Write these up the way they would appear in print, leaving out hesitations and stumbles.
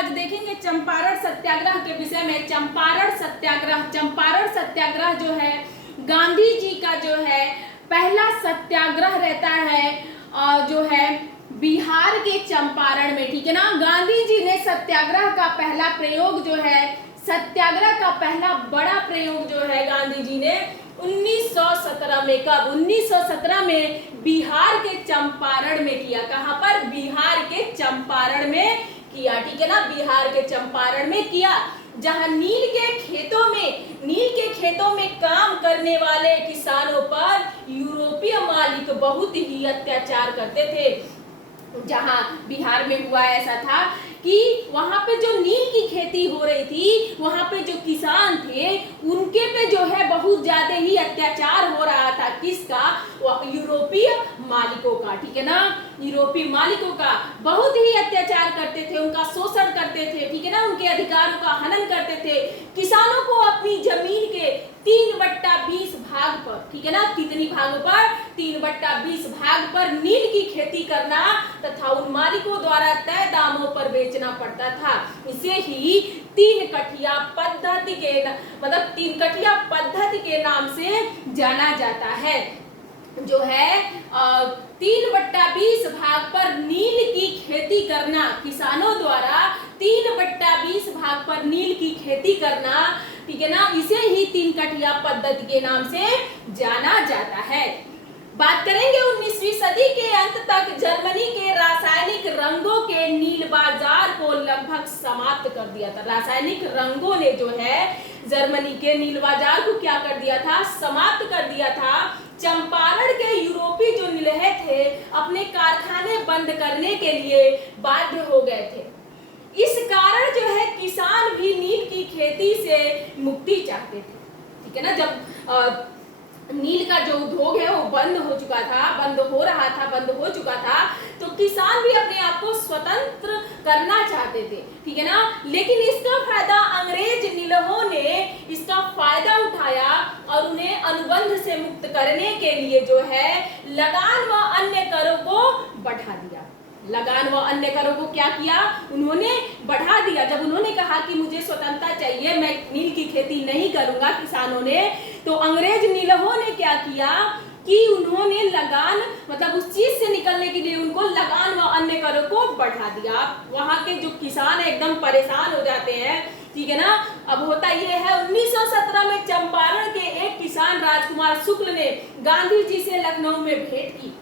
आज देखेंगे चंपारण सत्याग्रह के विषय में। चंपारण सत्याग्रह जो है गांधी जी का जो है पहला सत्याग्रह रहता है और जो है बिहार के चंपारण में, ठीक है ना। गांधी जी ने सत्याग्रह का पहला प्रयोग जो है, सत्याग्रह का पहला बड़ा प्रयोग जो है गांधी जी ने 1917 में, कब 1917 में बिहार के चंपारण में किया। कहां पर? बिहार के चंपारण में किया, ठीक है ना। बिहार के चंपारण में किया, जहां नील के खेतों में काम करने वाले किसानों पर यूरोपीय मालिक बहुत ही अत्याचार करते थे। जहां बिहार में हुआ ऐसा था कि वहां पे जो नील की खेती हो रही थी, वहां पे जो किसान थे उनके पे जो है बहुत ज्यादा ही अत्याचार हो रहा था। किसका? यूरोपीय मालिकों का, ठीक है ना। यूरोपीय मालिकों का बहुत ही अत्याचार करते थे, उनका शोषण करते थे, ठीक है ना। उनके अधिकारों का हनन करते थे। किसानों को अपनी जमीन के 3/20 भाग पर, ठीक है ना, कितनी भागों पर? 3/20 भाग पर नील की खेती करना तथा उन मालिकों द्वारा तय दामों पर बेचना पड़ता था। इसे ही 3 कठिया पद्धति के नाम से जाना जाता है। जो है 3/20 भाग पर नील की खेती करना, किसानों द्वारा 3/20 भाग पर नील की खेती करना, ठीक है ना, इसे ही 3 कठिया पद्धति के नाम से जाना जाता है। बात करेंगे 19वीं सदी के अंत तक जर्मनी के रासायनिक रंगों के नील बाजार को लगभग समाप्त कर दिया था। रासायनिक रंगों ने जो है जर्मनी के नील बाजार को क्या कर दिया था? समाप्त कर दिया था। चंपारण के यूरोपी जो नीलहे थे अपने कारखाने बंद करने के लिए बाध्य हो गए थे। इस कारण जो है किसान भी नील की खेती से मुक्ति चाहते थे, ठीक है ना। जब नील का जो उद्योग है वो बंद हो चुका था, तो किसान भी अपने आप को स्वतंत्र करना चाहते थे, ठीक है ना। लेकिन इसका फायदा अंग्रेज नीलहों ने इसका फायदा उठाया और उन्हें अनुबंध से मुक्त करने के लिए जो है लगान व अन्य करों को बढ़ा दिया। लगान व अन्य करों को क्या किया? उन्होंने बढ़ा दिया। जब उन्होंने कहा कि मुझे स्वतंत्रता चाहिए, मैं नील की खेती नहीं करूंगा, किसानों ने, तो अंग्रेज नीलहों ने क्या किया कि उन्होंने लगान उस चीज से निकलने के लिए उनको लगान व अन्य करों को बढ़ा दिया। वहां के जो किसान एकदम परेशान हो जाते हैं, ठीक है ना। अब होता यह है 1917 में चंपारण के एक किसान राजकुमार शुक्ल ने गांधी जी से लखनऊ में भेंट की।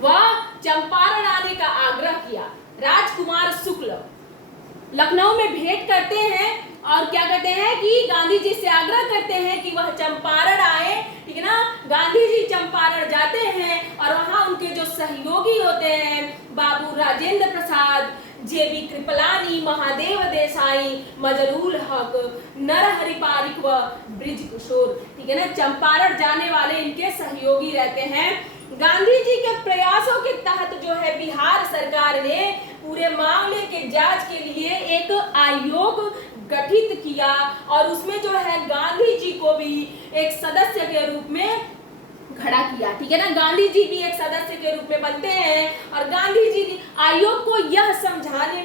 वह चंपारण आने का आग्रह किया। राजकुमार शुक्ल लखनऊ में भेंट करते हैं और क्या कहते हैं कि गांधी जी से आग्रह करते हैं कि वह चंपारण आए, ठीक है ना। गांधी जी चंपारण जाते हैं और वहां उनके जो सहयोगी होते हैं बाबू राजेंद्र प्रसाद, जेबी कृपलानी, महादेव देसाई, मजरूल हक, नरहरि पारिक व ब्रिज किशोर, ठीक है ना, चंपारण जाने वाले इनके सहयोगी रहते हैं। गांधी जी के प्रयासों के तहत जो है बिहार सरकार ने पूरे मामले के जांच के लिए एक आयोग गठित किया और उसमें जो है गांधी जी को भी एक सदस्य के रूप में खड़ा किया, ठीक है ना। गांधी जी भी एक सदस्य के रूप में बनते हैं और गांधी जी आयोग को यह समझाने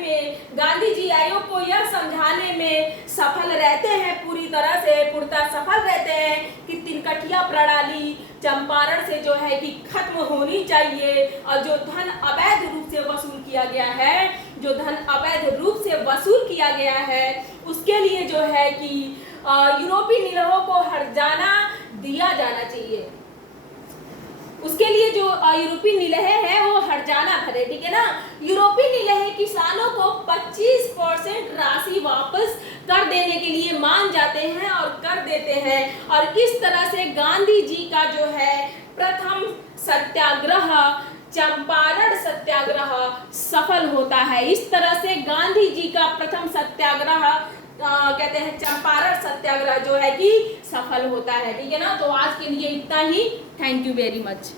में सफल रहते हैं, पूरी तरह से पूर्णतः सफल रहते हैं कि 3 कठिया प्रणाली चंपारण से जो है कि खत्म होनी चाहिए और जो धन अवैध रूप से वसूल किया गया है उसके लिए जो है कि यूरोपीय नीलहों को हर्जाना दिया जाना चाहिए। उसके लिए जो यूरोपीय नीलहे हैं वो हर्जाना भरे, ठीक है ना। यूरोपीय नीलहे किसानों को 25% राशि वापस कर देने के लिए मान जाते हैं और कर देते हैं और इस तरह से गांधी जी का जो है प्रथम सत्याग्रह चंपारण सत्याग्रह सफल होता है। इस तरह से गांधी जी का प्रथम सत्याग्रह कहते हैं चंपारण सत्याग्रह जो है कि सफल होता है, ठीक है ना। तो आज के लिए इतना ही। Thank you very much.